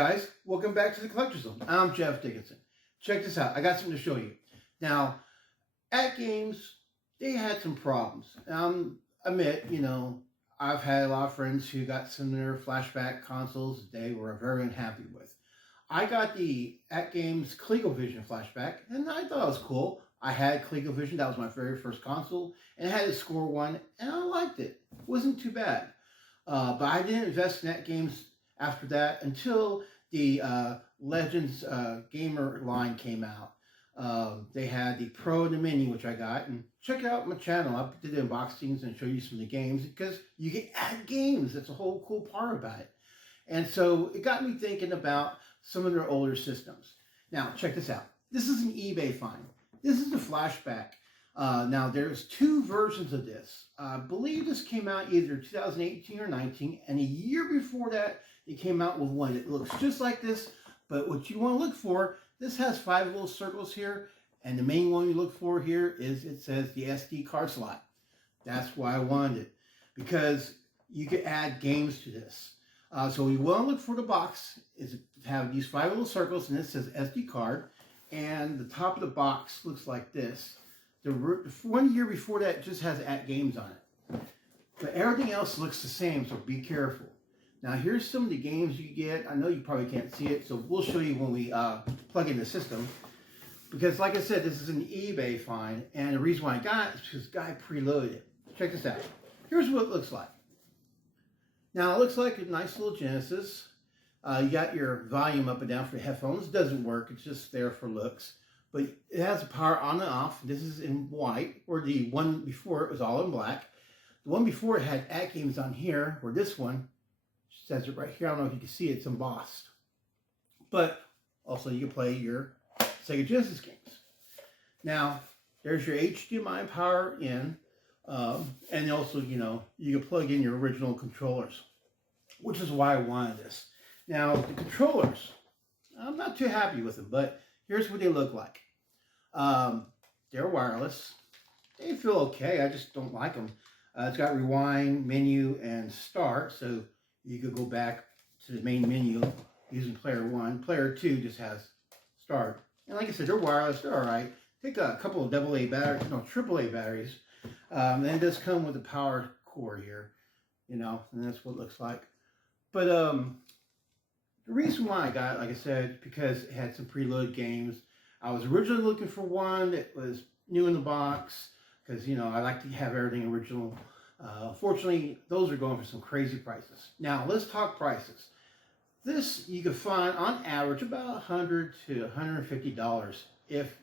guys, welcome back to the Collector's Zone. I'm Jeff Dickinson. Check this out, I got something to show you. Now, AtGames, they had some problems. Admit, I've had a lot of friends who got similar flashback consoles they were very unhappy with. I got the AtGames ColecoVision flashback, and I thought it was cool. I had ColecoVision, that was my very first console, and it had a score one, and I liked it. It wasn't too bad. But I didn't invest in AtGames after that until the Legends Gamer line came out. They had the Pro and the Mini, which I got, and check out my channel. I did the unboxings and show you some of the games because you can add games. That's a whole cool part about it. And so it got me thinking about some of their older systems. Now, check this out. This is an eBay find. This is the flashback. Now, there's two versions of this. I believe this came out either 2018 or 19, and a year before that, it came out with one. It looks just like this, but what you want to look for, this has 5 little circles here, and the main one you look for here is it says the SD card slot. That's why I wanted it, because you could add games to this. So you want to look for the box, is have these 5 little circles, and it says SD card, and the top of the box looks like this. The 1 year before that just has AtGames on it. But everything else looks the same, so be careful. Now here's some of the games you get. I know you probably can't see it, so we'll show you when we plug in the system. Because like I said, this is an eBay find, and the reason why I got it is because the guy preloaded it. Check this out. Here's what it looks like. Now it looks like a nice little Genesis. You got your volume up and down for your headphones. It doesn't work, it's just there for looks. But it has a power on and off. This is in white, where the one before it was all in black. The one before it had AtGames on here, where this one says it right here. I don't know if you can see it, it's embossed. But also you can play your Sega Genesis games. Now, there's your HDMI power in, and also, you can plug in your original controllers, which is why I wanted this. Now, the controllers, I'm not too happy with them, but here's what they look like. They're wireless. They feel okay, I just don't like them. It's got rewind, menu, and start, so you could go back to the main menu using player 1. Player 2 just has start. And like I said, they're wireless, they're alright. Take a couple of AA batteries, no, AAA batteries. And it does come with a power cord here, and that's what it looks like. But the reason why I got it, like I said, because it had some preloaded games. I was originally looking for one that was new in the box, because, I like to have everything original. Unfortunately, those are going for some crazy prices. Now, let's talk prices. This you can find on average about $100 to $150 if,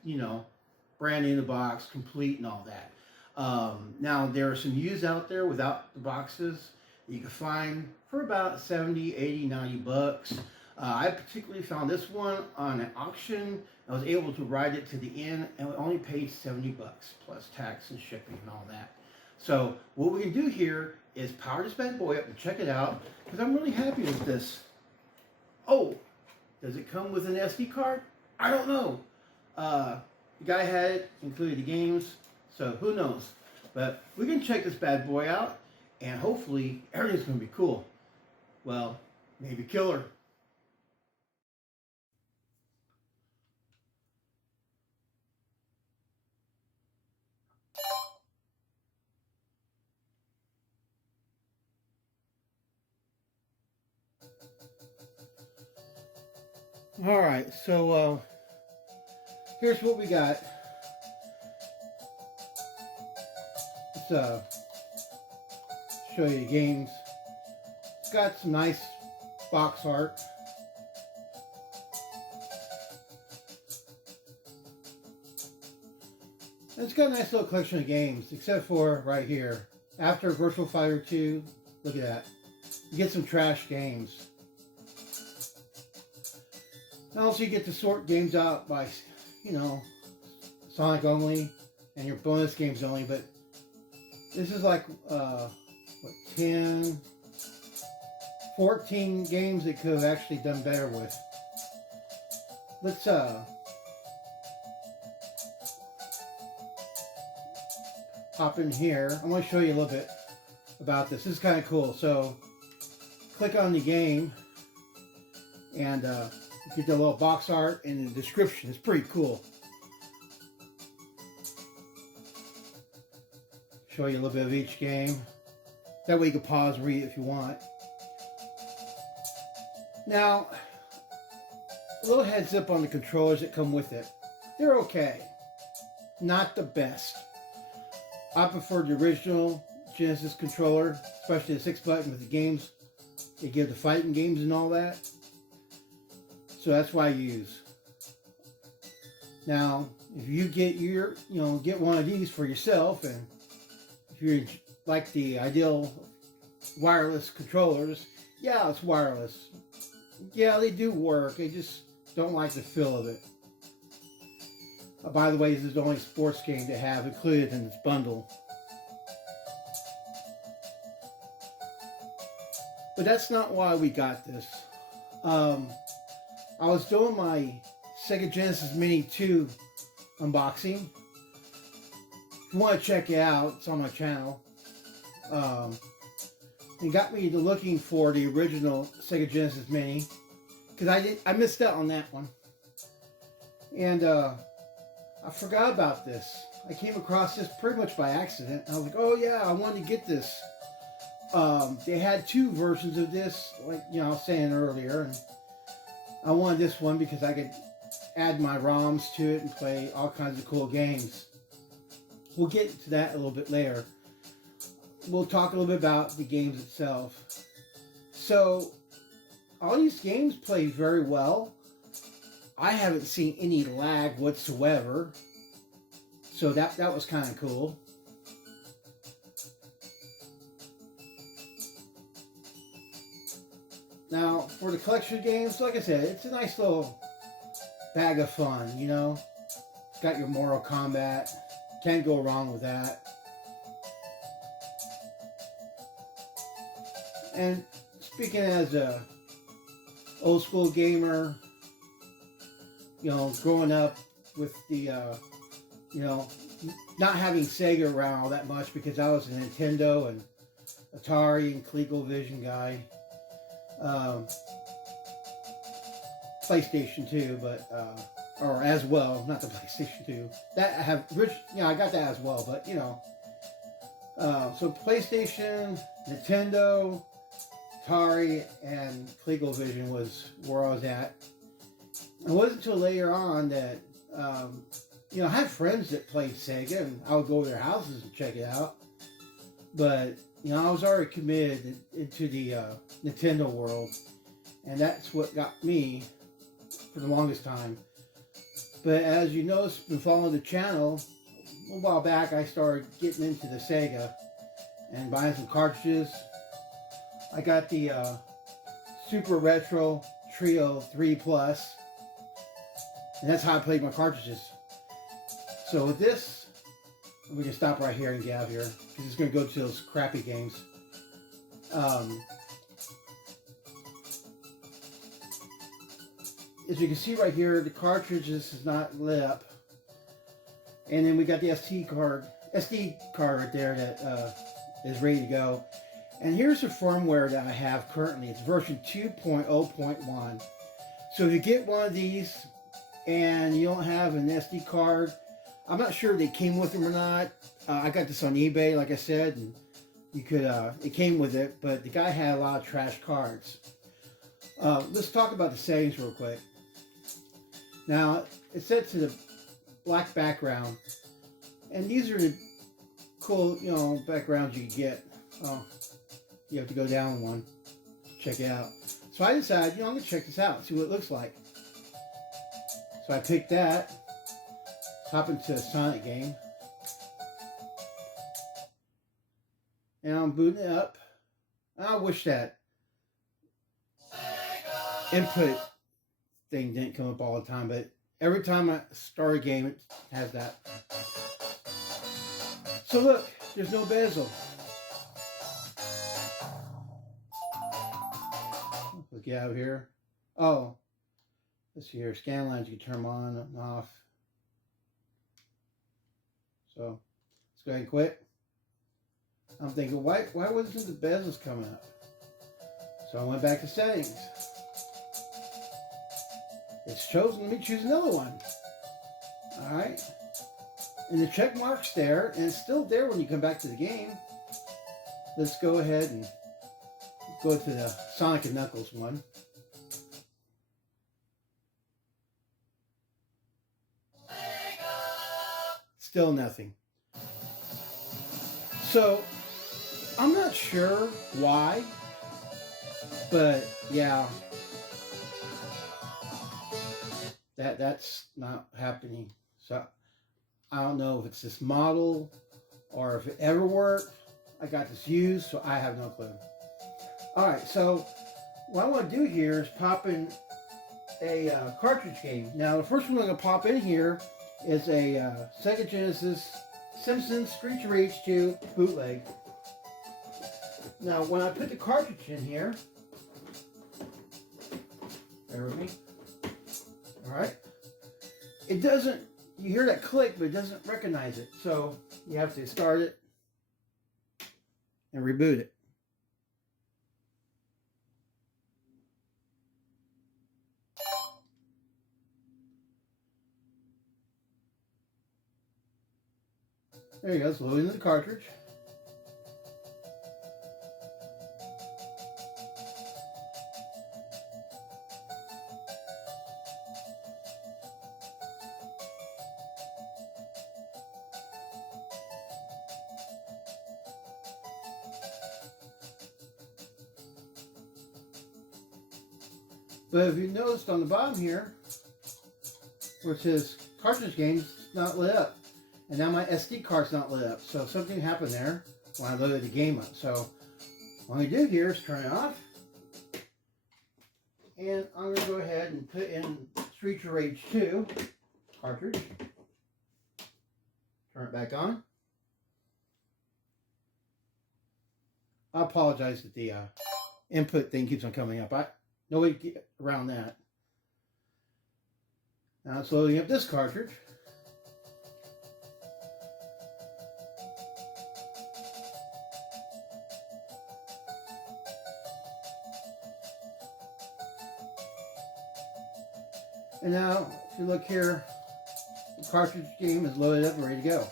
brand new in the box, complete and all that. Now, there are some used out there without the boxes you can find for about 70, 80, 90 bucks. I particularly found this one on an auction. I was able to ride it to the end and only paid 70 bucks plus tax and shipping and all that. So what we can do here is power this bad boy up and check it out, because I'm really happy with this. Oh, does it come with an SD card? I don't know. The guy had it, included the games, so who knows. But we can check this bad boy out, and hopefully everything's going to be cool. Well, maybe killer. Alright, so here's what we got. Let's show you the games. It's got some nice box art. And it's got a nice little collection of games, except for right here. After Virtual Fighter 2, look at that. You get some trash games. And also you get to sort games out by, Sonic only and your bonus games only, but this is like, 10, 14 games they could have actually done better with. Let's, hop in here. I want to show you a little bit about this. This is kind of cool. So, click on the game, And you get the little box art and the description. It's pretty cool. Show you a little bit of each game. That way you can pause and read it if you want. Now, a little heads up on the controllers that come with it. They're okay. Not the best. I prefer the original Genesis controller, especially the 6-button with the games. They give the fighting games and all that. So that's what I use. Now, if you get get one of these for yourself, and if you like the ideal wireless controllers, yeah, it's wireless. Yeah, they do work. I just don't like the feel of it. By the way, this is the only sports game they have included in this bundle. But that's not why we got this. I was doing my Sega Genesis Mini 2 unboxing. If you want to check it out, it's on my channel. It got me to looking for the original Sega Genesis Mini, because I missed out on that one. And I forgot about this. I came across this pretty much by accident. I was like, oh yeah, I wanted to get this. They had 2 versions of this, like I was saying earlier, and I wanted this one because I could add my ROMs to it and play all kinds of cool games. We'll get to that a little bit later. We'll talk a little bit about the games itself. So, all these games play very well. I haven't seen any lag whatsoever. So that was kind of cool. Now, for the collection games, like I said, it's a nice little bag of fun, It's got your Mortal Kombat. Can't go wrong with that. And speaking as a old school gamer, growing up with the, not having Sega around all that much because I was a Nintendo and Atari and ColecoVision guy. PlayStation 2, but or as well, not the PlayStation 2. That I have, I got that as well, but so PlayStation, Nintendo, Atari, and ColecoVision was where I was at. It wasn't until later on that I had friends that played Sega, and I would go to their houses and check it out. But I was already committed into the Nintendo world, and that's what got me for the longest time. But as you notice, been following the channel, a while back I started getting into the Sega and buying some cartridges. I got the Super Retro Trio 3 Plus, and that's how I played my cartridges. So with this, we can stop right here and get out of here, because it's going to go to those crappy games. As you can see right here, the cartridges is not lit up. And then we got the SD card right there that is ready to go. And here's the firmware that I have currently. It's version 2.0.1. So if you get one of these and you don't have an SD card, I'm not sure if they came with them or not. I got this on eBay, like I said, and you could. It came with it, but the guy had a lot of trash cards. Let's talk about the settings real quick. Now, it's set to the black background, and these are the cool, backgrounds you can get. You have to go down one to check it out. So I decided, I'm going to check this out, see what it looks like. So I picked that. Let's hop into a Sonic game. And I'm booting it up. I wish that input thing didn't come up all the time, but every time I start a game, it has that. So look, there's no bezel. Let's get out of here. Oh, let's see here. Scan lines you can turn them on and off. So let's go ahead and quit. I'm thinking, why wasn't the bezels coming up? So I went back to settings. It's chosen. Let me choose another one. All right. And the check mark's there, and it's still there when you come back to the game. Let's go ahead and go to the Sonic and Knuckles one. Still nothing. So, I'm not sure why, but yeah, that's not happening. So, I don't know if it's this model or if it ever worked. I got this used, so I have no clue. Alright, so what I want to do here is pop in a cartridge game. Now, the first one I'm going to pop in here is a Sega Genesis Simpsons Streets Rage 2 bootleg. Now, when I put the cartridge in here, bear with me. Alright. It doesn't, you hear that click, but it doesn't recognize it. So, you have to start it and reboot it. There you go, it's loading the cartridge. But if you noticed on the bottom here, where it says cartridge games, it's not lit up. And now my SD card's not lit up. So something happened there when I loaded the game up. So what I'm going to do here is turn it off. And I'm going to go ahead and put in Streets of Rage 2 cartridge. Turn it back on. I apologize that the input thing keeps on coming up. No way to get around that. Now it's loading up this cartridge. And now, if you look here, the cartridge game is loaded up and ready to go.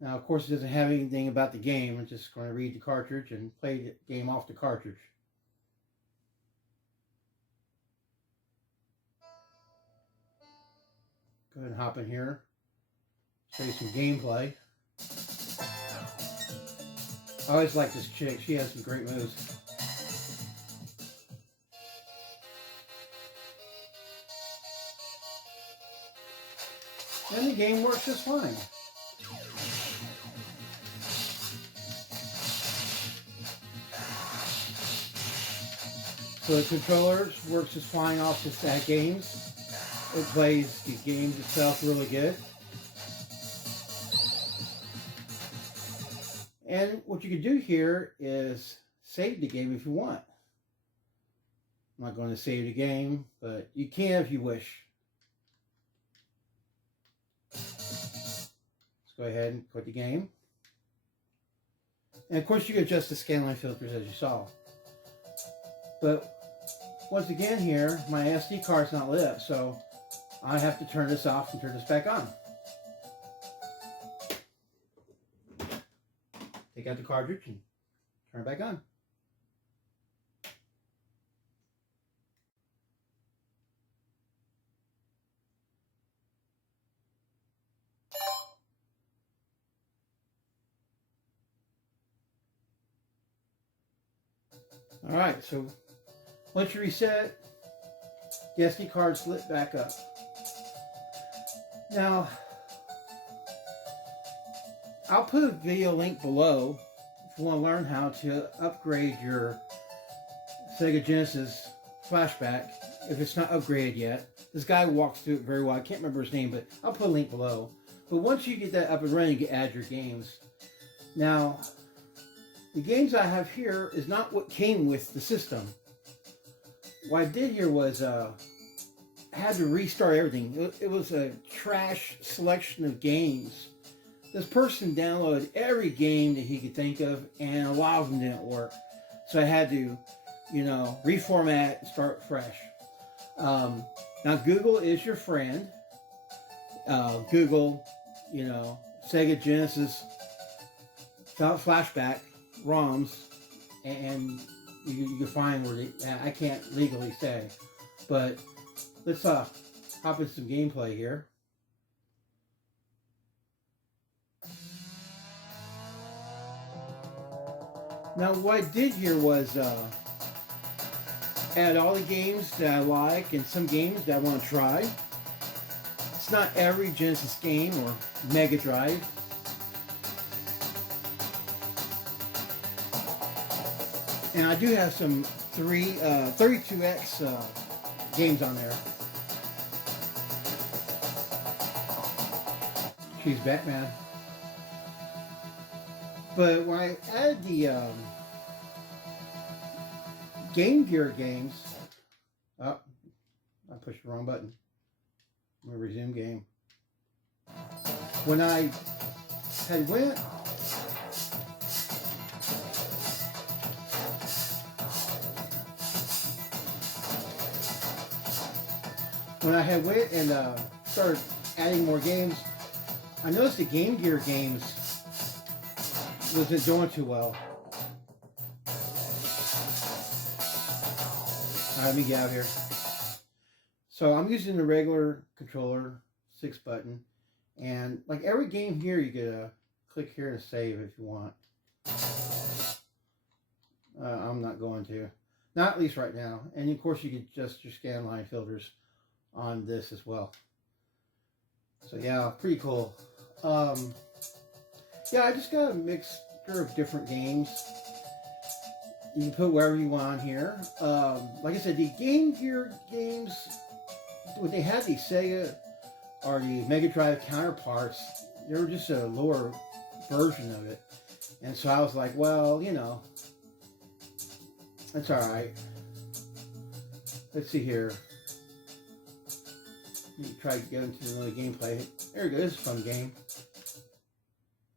Now, of course, it doesn't have anything about the game. It's just going to read the cartridge and play the game off the cartridge. Go ahead and hop in here. Show you some gameplay. I always like this chick. She has some great moves. And the game works just fine. So the controllers works just fine off the AtGames. It plays the games itself really good. And what you can do here is save the game if you want. I'm not going to save the game, but you can if you wish. Let's go ahead and quit the game. And of course you can adjust the scanline filters as you saw. But once again here, my SD card's not lit up, so I have to turn this off and turn this back on. Take out the cartridge and turn it back on. Alright, so once you reset, the SD card's lit back up. Now, I'll put a video link below if you want to learn how to upgrade your Sega Genesis Flashback if it's not upgraded yet. This guy walks through it very well. I can't remember his name, but I'll put a link below. But once you get that up and running, you can add your games. Now, the games I have here is not what came with the system. What I did here was I had to restart everything. It was a trash selection of games. This person downloaded every game that he could think of, and a lot of them didn't work. So I had to reformat, start fresh. Now Google is your friend. Google, Sega Genesis Flashback ROMs, and you can find where I can't legally say, but let's hop into some gameplay here. Now what I did here was add all the games that I like and some games that I want to try. It's not every Genesis game or Mega Drive. And I do have some 32X games on there. She's Batman. But when I added the Game Gear games, oh, I pushed the wrong button. I'm gonna resume game. When I had went and started adding more games, I noticed the Game Gear games wasn't doing too well. Alright, let me get out here. So I'm using the regular controller, 6 button, and like every game here, you get click here to save if you want. I'm not going to, not at least right now. And of course, you can adjust your scan line filters on this as well. So yeah, pretty cool. Yeah, I just got a mixture of different games. You can put wherever you want on here. Like I said, the Game Gear games, when they had the Sega or the Mega Drive counterparts, they were just a lower version of it. And so I was like, well, that's alright. Let's see here. Let me try to get into another gameplay. There we go, this is a fun game.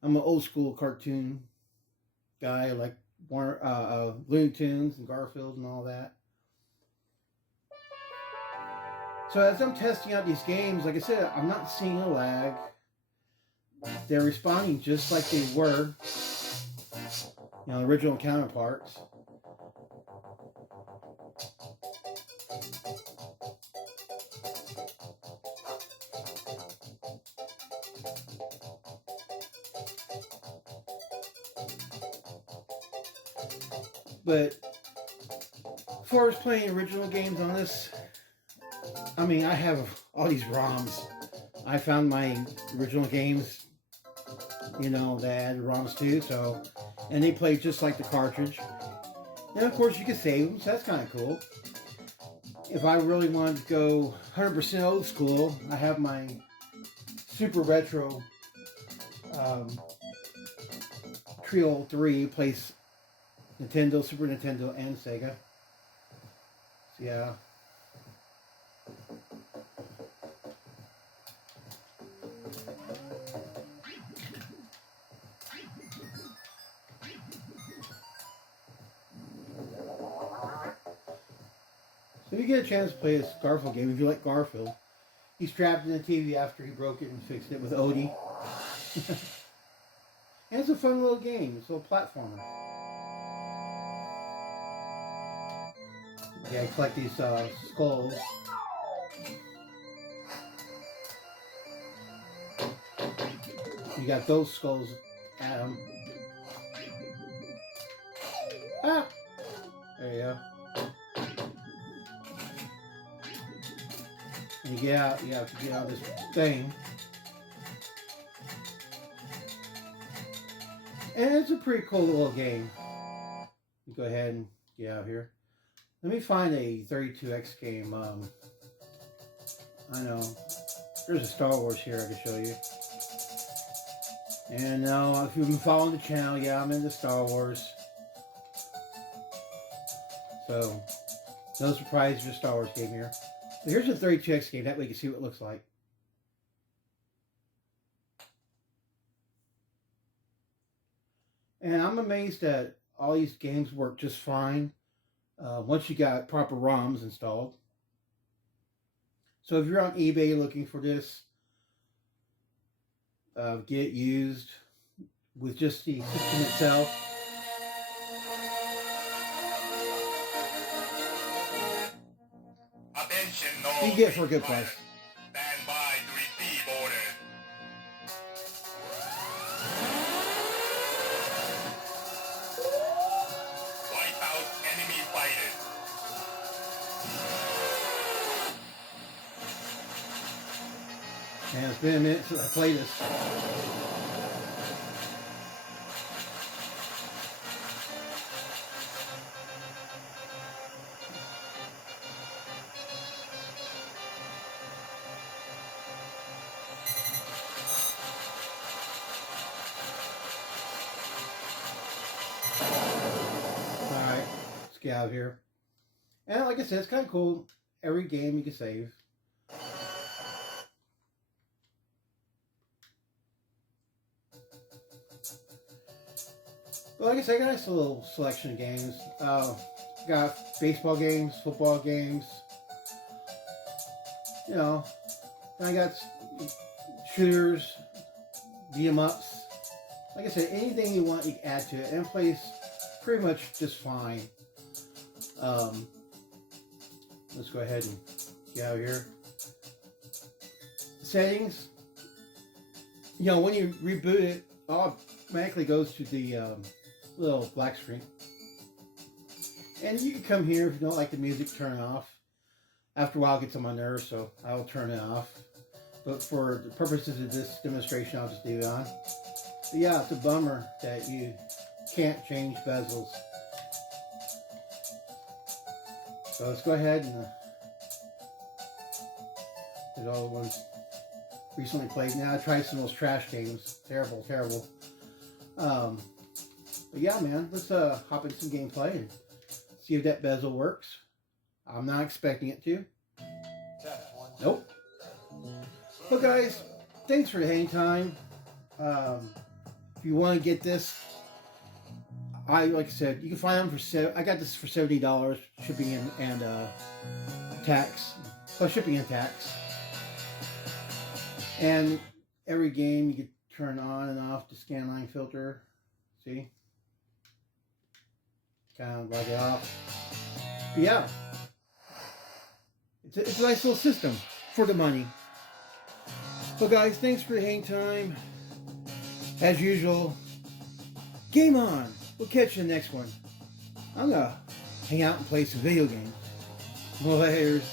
I'm an old school cartoon guy, like Looney Tunes and Garfield and all that. So as I'm testing out these games, like I said, I'm not seeing a lag. They're responding just like they were, original counterparts. But as far as playing original games on this, I mean, I have all these ROMs. I found my original games, that had ROMs too, and they play just like the cartridge. And of course, you can save them, so that's kind of cool. If I really wanted to go 100% old school, I have my Super Retro Trio 3, plays Nintendo, Super Nintendo, and Sega. So yeah. So if you get a chance to play this Garfield game, if you like Garfield, he's trapped in the TV after he broke it and fixed it with Odie. And it's a fun little game. It's a little platformer. Yeah, collect these skulls. You got those skulls at them. Ah! There you go. And you get out, you have to get out of this thing. And it's a pretty cool little game. You go ahead and get out of here. Let me find a 32X game. I know. There's a Star Wars here I can show you. And now, if you've been following the channel, yeah, I'm into Star Wars. So, no surprise, there's a Star Wars game here. But here's a 32X game. That way you can see what it looks like. And I'm amazed that all these games work just fine. once you got proper ROMs installed. So if you're on eBay looking for this, get it used with just the system itself. You can get it for a good price. Stand by to receive orders. Wipe out enemy fighters. And it's been a minute since I played this. Alright, let's get out of here. And like I said, it's kind of cool. Every game you can save. But like I said, I got a nice little selection of games. Got baseball games, football games. You know, I got shooters, beat 'em ups. Like I said, anything you want, you can add to it, and it plays pretty much just fine. Let's go ahead and get out of here. Settings. You know, when you reboot it, automatically goes to the little black screen. And you can come here if you don't like the music, turn it off. After a while it gets on my nerves, so I'll turn it off. But for the purposes of this demonstration, I'll just leave it on. But yeah, it's a bummer that you can't change bezels. So let's go ahead and there's all the ones recently played. Now I tried some of those trash games. Terrible, terrible. But yeah, man, let's hop into some gameplay and see if that bezel works. I'm not expecting it to. Nope. But guys, thanks for the hang time. If you want to get this, like I said, you can find them for I got this for $70, shipping and tax. Well, shipping and tax. And every game you can turn on and off the scanline filter. See? Kind of log it off. But yeah. It's a nice little system for the money. So guys, thanks for the hang time. As usual, game on. We'll catch you in the next one. I'm gonna hang out and play some video games. Laters.